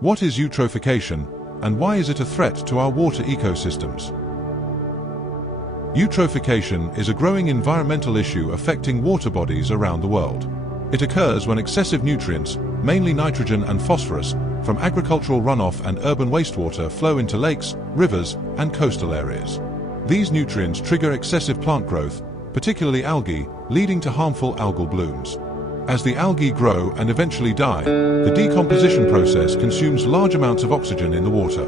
What is eutrophication, and why is it a threat to our water ecosystems? Eutrophication is a growing environmental issue affecting water bodies around the world. It occurs when excessive nutrients, mainly nitrogen and phosphorus, from agricultural runoff and urban wastewater flow into lakes, rivers, and coastal areas. These nutrients trigger excessive plant growth, particularly algae, leading to harmful algal blooms. As the algae grow and eventually die, the decomposition process consumes large amounts of oxygen in the water.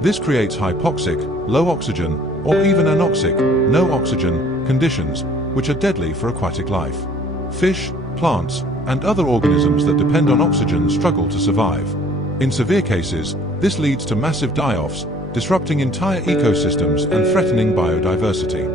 This creates hypoxic, low oxygen, or even anoxic, no oxygen, conditions, which are deadly for aquatic life. Fish, plants, and other organisms that depend on oxygen struggle to survive. In severe cases, this leads to massive die-offs, disrupting entire ecosystems and threatening biodiversity.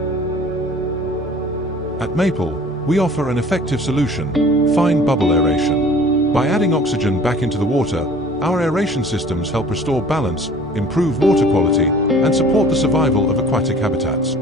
At Mapal, we offer an effective solution: fine bubble aeration. By adding oxygen back into the water, our aeration systems help restore balance, improve water quality, and support the survival of aquatic habitats.